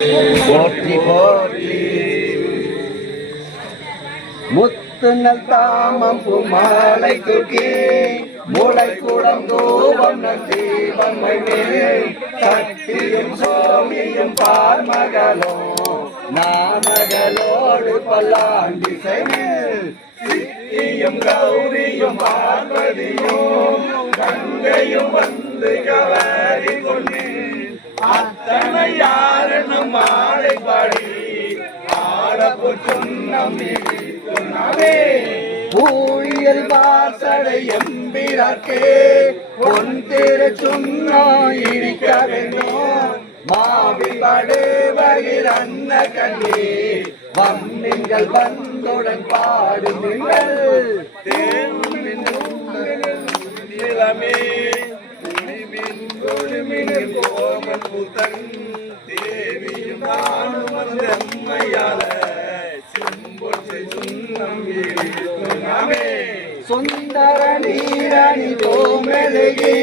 போற்றி போற்றி. முத்துநல் தாமம் மாலை தூக்கி மூளை கூடம் தூவம் நந்தி வன்மை மேல் சக்தியும் சோமியும் பார்மகளோ நாமகளோடு பல்லாண்டி சித்தியும் கௌரியும் பார்வதியும் கங்கையும் வந்து கவரி கொண்டு அத்தனையா மாலை பாடி ஆடப்பு சொன்னமே ஊழியல் வாசடை எம்பிராக்கே பொன் திரு சுண்ணோ இடிக்க வேண்டும் மாவி படுவகில் அன்ன கண்ணே வம்மிங்கள் வந்துடன் பாடுங்கள் தேவமே ஒளிமின் கோமன் புத்தன் சுந்தர நீரணி தோமெழுகி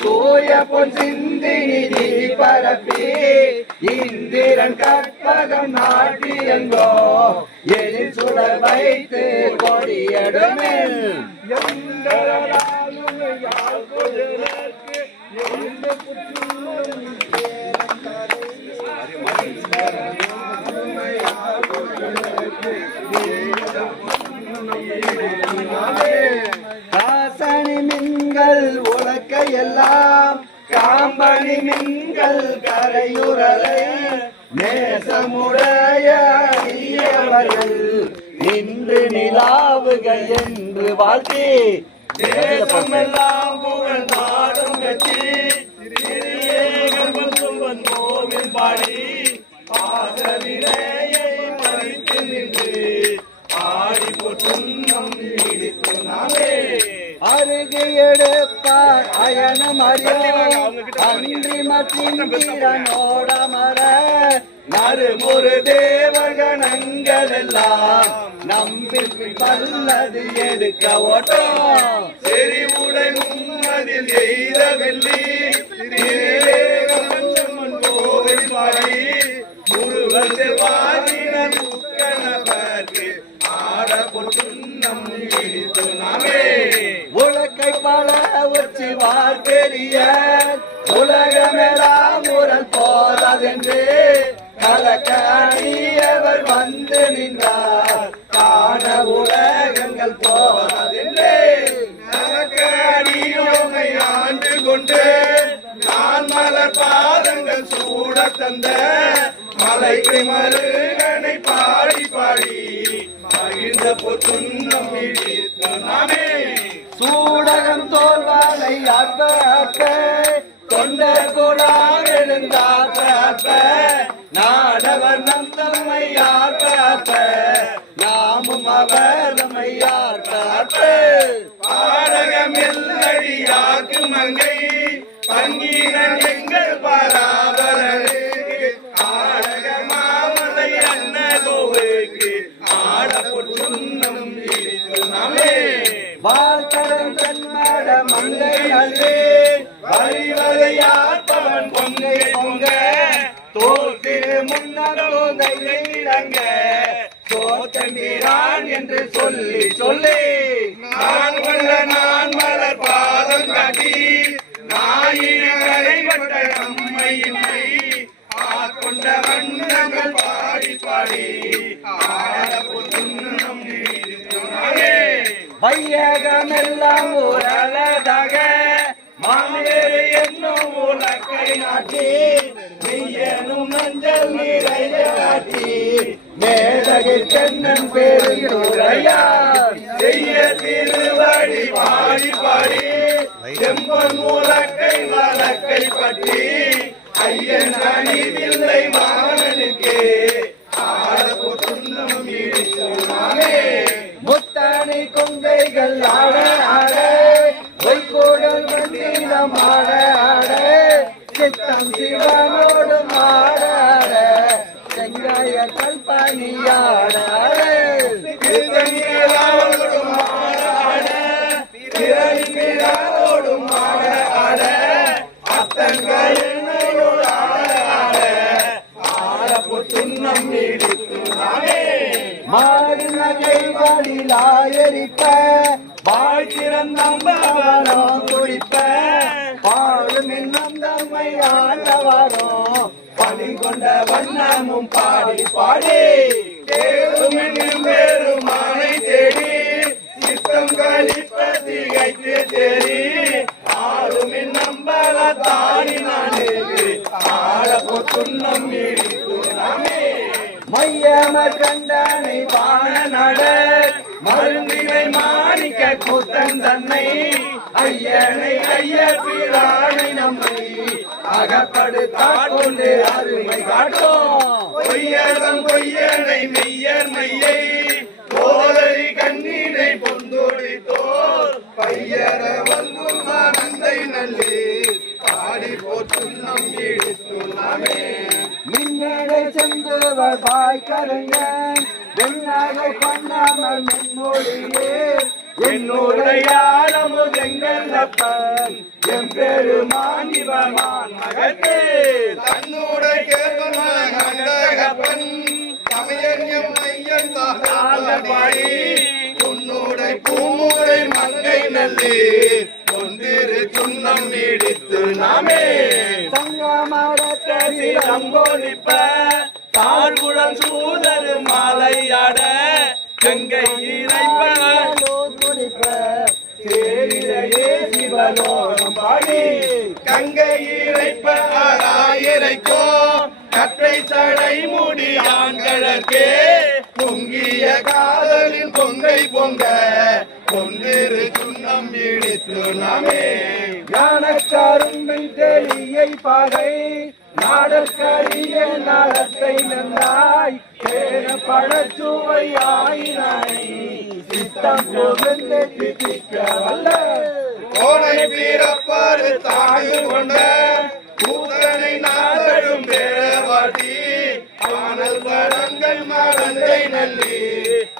தூய பொன் சிந்தினி பரப்பி இந்திரன் கற்பகம் நாட்டியங்கோ எழில் சுடர் வைத்து கொடியடுமில் காசனி கம்பளி மின்கள் கரையுறலை நேசமுடைய அடியவர்கள் இன்று நிலாவுகள் என்று வாழ்த்தி தேசமெல்லாம் புகழ் நாடும் கட்சி கர்ப்பம் கோவில் பாடி அறியோம் அன்றி மற்றும் திறனோடமர நறுமுறு தேவகணங்கள் எல்லாம் நம்பிக்கை வல்லது எடுக்க ஓட்டம். மும்மதில் கோவில் முருகன் உக்கணவர்க்கு ஆட பொன்னம் உச்சி பெரிய உலகமெல்லாம் உரல் போதென்று கலக்கணியவர் வந்து நின்றார். காண உலகங்கள் போதென்று கலக்கணியோமை ஆண்டு கொண்டு நான் மலர் பாதங்கள் சூட தந்த மலைக்கு மருகனை பாடி பாடி மகிழ்ந்த பொத்துன்னம் இடித்து நாமே தோல்வாலை அற்ப அற்ப கொண்ட குடார் எழுந்தாற்ப அற்ப நாடவர் நம் தம்மை நாமும் அவர் நம்மை பாடகம் எல்லடியாக்கு மங்கை பங்கீரன் எங்கள் தோற்றிரு முன்னரோ தைரை விளங்க தோத்தம்பிரான் என்று சொல்லி சொல்லி நான் வல்ல நான் மலர் பாதம் காட்டி நாயிரு கரைவட்ட நம்மையின்மை ஆட்கொண்ட வண்ணங்கள் பாடி பாடி வையகமெல்லாம் ஓரளதாக மாமேறு என்னும் உலக்கை நாட்டி மெய்யனும் மஞ்சள் நீரைய ஆட்டி மேதகை தென்னன் பேருரையார் செய்ய திருவடி பாடி பாடி செம்பன் உலக்கை வழக்கை பற்றி ஐயன் அணிவில்லை மாமனுக்கு முத்தானை கொங்கைகள் ஆட ஆட பொய்கோடல் வந்தீனம் ஆட செங்காய கல்பனியாட திரளிரோடும் ஆட அத்தங்கள் என்னையோடு மாடு நகை வழிலாயரிப்ப பாடும் இன்னும் தம்மை ஆண்டவரும் பணி கொண்ட வண்ணமும் பாடி பாடி. தேடும் என்னும் பெருமானை தேடி சித்தம் கழிப்ப திகைத்து தேடி ஆளும் நம்பல தாடி நானே. ஆள பொத்துண்ணம் நாமே. மையமர் கண்டனை வான நட மருந்தினை மாணிக்க கூத்தன் தன்னை ஐயனை ஐய பிராணை நம்மை அகப்படு அருமை காட்டும். பொய்யதம் பொய்யனை மெய்யர் மெய்யை தோழரி கண்ணீரை பொந்தோடி தோல் பையர வல்கும் ஆனந்தை நல்லி பாடி போற்றும் நம் இடித்து நாமே. மின்னடை செந்தவர் பாய் கருங்க வெண்ணகை பண்ணாமல் மென்மொழியே என்னுடையாரமுதெங்கள் அப்பன் எம்பெருமான் இவமான் மகத்தே. தன்னுடைய கேள்வன் சமயம் ஐயன் பாடி உன்னுடைய பூமுறை மங்கை நல்லி கொண்டிரு சுண்ணம் நீடித்து நாமே. தாழ்குழல் சூதரு மாலையாட கங்கை கங்கை இறைப்ப ஆயிரைக்கோ கற்றை சடை முடி ஆண்களற்கே பொங்கிய காதலில் பொங்கை பொங்க கொண்டிரு சுண்ணம் நீடித்து நாமே. ஞானக்கரும்பின் தெளியை பகை நாடற்கரிய நலத்தை நந்தாய் தேன பழச்சுவையாயினாய் சித்தம் புகுந்து திதிக்க வல்ல கோனை வீரப்பாறு தாழ்வு கொண்ட கூத்தனை நாதரும் பேரவாட்டி காணல் படங்கள் மறந்தை நல்லி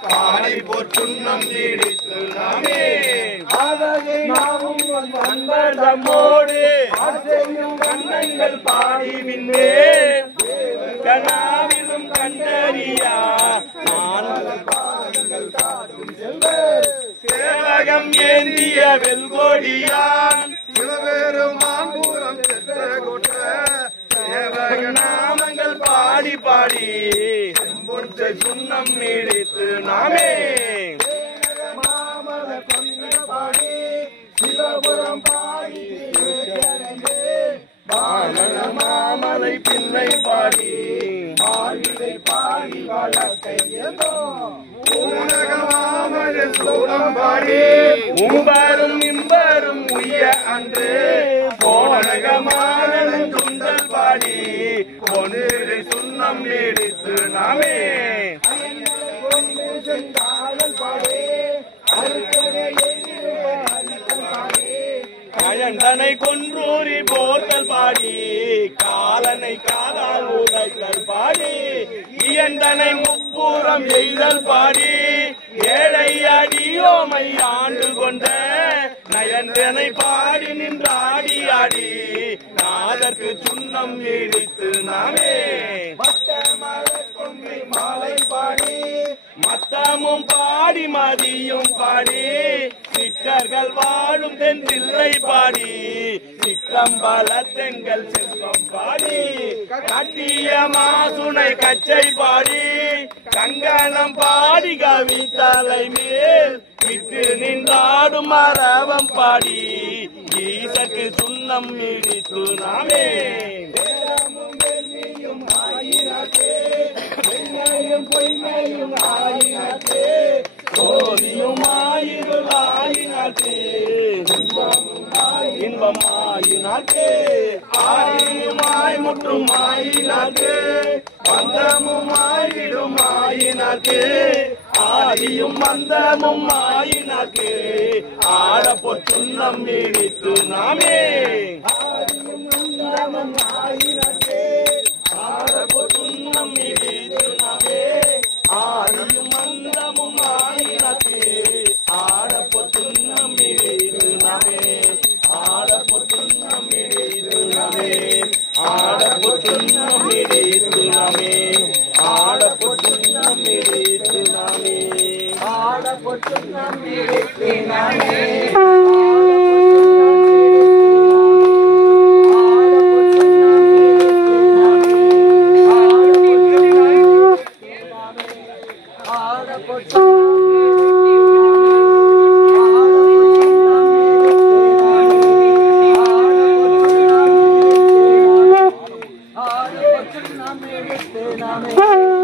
பாடி போற்றுண்ணம் நீடித்து நாமே. ஆவகை நாமும் அன்பர் தம்மோடு ஆசையும் கண்ணங்கள் பாடி மின்னே கனாவிலும் கண்டறியா சேவகம் ஏந்திய வெல்கோடியான். சிவபெருமான் பூரம் சென்ற கொற்ற சேவக நாமங்கள் பாடி பாடி செம்பொன்றை சுண்ணம் நீடித்து நாமே. பாடி சிவபுரம் பாடி மாமலை பின்னை பாடி ஆழ்விலை பாடி வழக்கை ஏந்தோம் உலகமா சூடம் பாடி உம்பரும் இம்பரும் உய அன்று போனகமான சுண்டல் பாடி. ஒன்று சுண்ணம் நீடித்து நாமே. கொண்டு கயண்டனை கொன்றூரி போர்த்தல் பாடி. காலனை காதால் உடைத்தல் பாடி. இயந்தனை முப்பூரம் எய்தல் பாடி. ஏழை அடியோமை ஆண்டு கொண்ட நயந்தனை பாடி நின்றாடி ஆடி நாதற்கு சுண்ணம் இடித்து நாமே. மாலை பாடி மத்தமும் பாடி மதியும் பாடி. சித்தர்கள் வாழும் தென்றில்லை பாடி. சிற்றம்பல தெங்கள் செல்வம் பாடி. கட்டிய மாசுனை கச்சை பாடி. கங்கணம் பாடி கவி தலை மேல். விட்டு நின்றாடும் மரவம் பாடி. ஈசக்கு சுண்ணம் இடித்து நாமே. பொய்மையும் ஆயினே சோதியும் ஆயிருள் ஆயினாட்டே ஆயுமாய் முற்றும் ஆயினாட்டே பந்தமும் ஆயிடும் ஆயினாட்டே ஆதியும் மந்தமும் ஆயினாட்டே ஆட பொற்றுண்ணம் நீடித்து நாமே. ஆதியும் நந்தமும் ஆயினத்தே ஆட நீடித்து நாமே. ஆதியும் Amen.